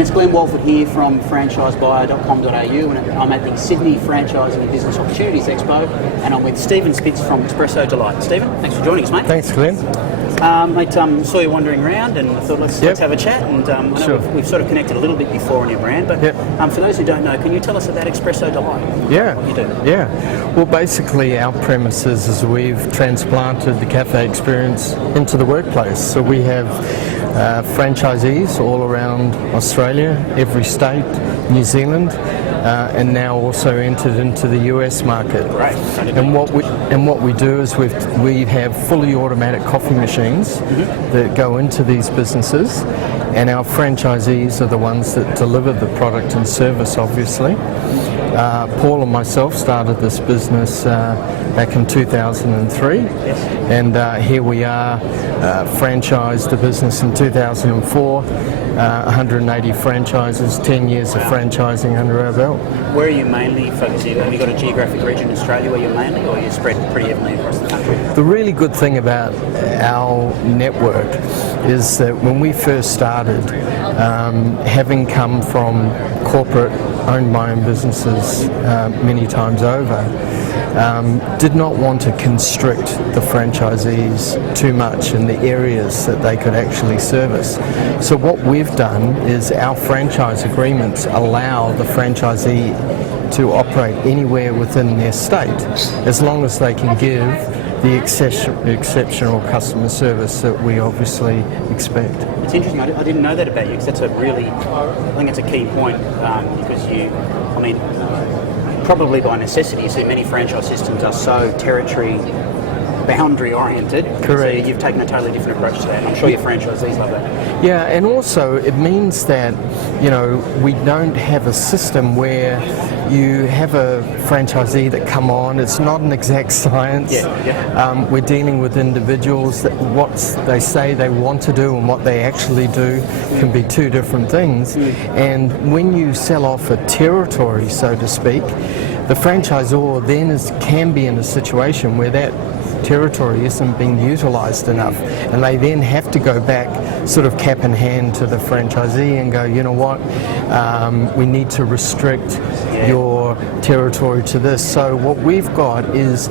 Glenn, it's Glenn Walford here from franchisebuyer.com.au, and I'm at the Sydney Franchising and Business Opportunities Expo, and I'm with Stephen Spitz from Xpresso Delight. Stephen, thanks for joining us, mate. Thanks, Glenn. Mate, saw you wandering around and I thought let's have a chat, and I know Sure. we've sort of connected a little bit before on your brand, but for those who don't know, can you tell us about Xpresso Delight? What you do? Yeah. Well, basically our premise is we've transplanted the cafe experience into the workplace. So we have franchisees all around Australia, every state, New Zealand, and now also entered into the US market. Great. And what we do is we have fully automatic coffee machines that go into these businesses, and our franchisees are the ones that deliver the product and service, obviously. Paul and myself started this business back in 2003, and here we are, franchised the business in 2004, 180 franchises, 10 years of franchising under our belt. Where are you mainly focusing? Have you got a geographic region in Australia where you're mainly, or you're spread pretty evenly across the country? The really good thing about our network is that when we first started, having come from corporate owned by own businesses many times over, did not want to constrict the franchisees too much in the areas that they could actually service. So what we've done is our franchise agreements allow the franchisee to operate anywhere within their state, as long as they can give the exceptional customer service that we obviously expect. It's interesting, I didn't know that about you, because that's I think it's a key point, because probably by necessity, you see many franchise systems are so territory boundary oriented. Correct. So you've taken a totally different approach to that, and I'm sure your franchisees love that. Yeah, and also it means that, we don't have a system where you have a franchisee that come on. It's not an exact science. We're dealing with individuals that what they say they want to do and what they actually do can be two different things. And when you sell off a territory, so to speak, the franchisor then can be in a situation where that territory isn't being utilised enough, and they then have to go back sort of cap in hand to the franchisee and go, you know what, we need to restrict your territory to this. So what we've got is,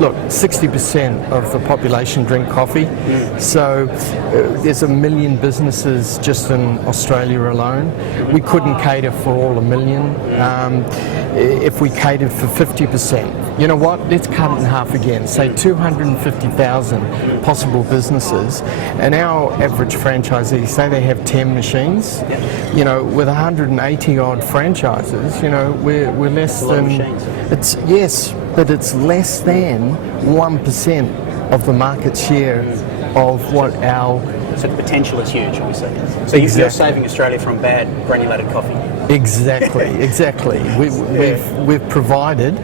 look, 60% of the population drink coffee, so there's 1 million businesses just in Australia alone. We couldn't cater for all 1 million. If we catered for 50%, you know what, let's cut it in half again, say 250,000 possible businesses, and our average franchisee, say they have 10 machines, with 180 odd franchises, we're less than, but it's less than 1% of the market share of what our... So the potential is huge, obviously. So you're saving Australia from bad granulated coffee. Exactly. We've provided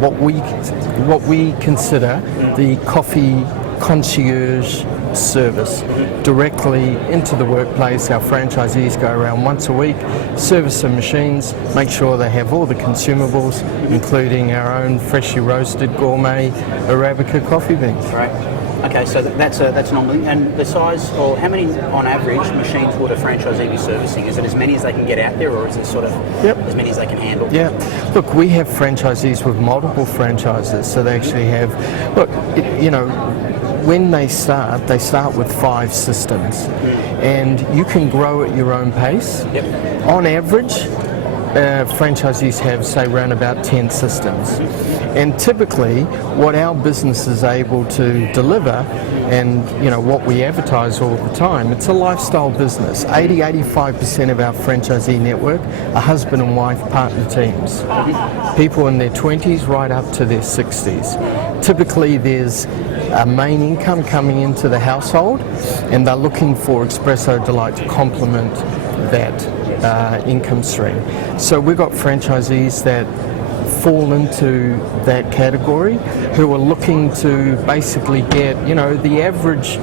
what we consider the coffee concierge service directly into the workplace. Our franchisees go around once a week, service the machines, make sure they have all the consumables, including our own freshly roasted gourmet Arabica coffee beans. Right. Okay, so that's normally, and the size, or how many on average machines would a franchisee be servicing? Is it as many as they can get out there, or is it sort of as many as they can handle? Yeah, look, we have franchisees with multiple franchises, so they actually have, when they start with 5 systems, and you can grow at your own pace. On average, franchisees have, say, around about 10 systems. And typically, what our business is able to deliver, and what we advertise all the time, it's a lifestyle business. 80-85% of our franchisee network are husband and wife partner teams. People in their 20s right up to their 60s. Typically, there's a main income coming into the household, and they're looking for Xpresso Delight to complement that income stream. So we've got franchisees that fall into that category who are looking to basically get, the average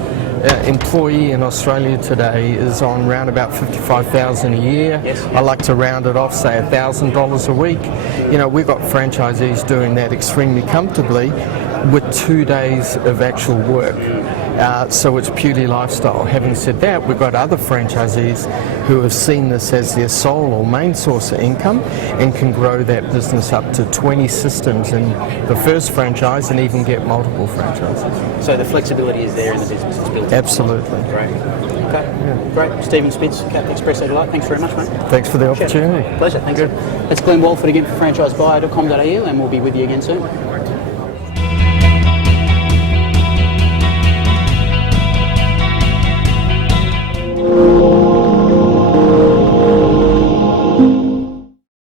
employee in Australia today is on around about $55,000 a year. I like to round it off, say $1,000 a week. We've got franchisees doing that extremely comfortably. with 2 days of actual work. So it's purely lifestyle. Having said that, we've got other franchisees who have seen this as their sole or main source of income and can grow that business up to 20 systems in the first franchise and even get multiple franchises. So the flexibility is there in the business. It's built. Absolutely. Great. Okay. Great. Stephen Spitz, Cap Xpresso Delight. Thanks very much, mate. Thanks for the opportunity. Pleasure. Thanks. That's Glenn Walford again for franchisebuyer.com.au, and we'll be with you again soon.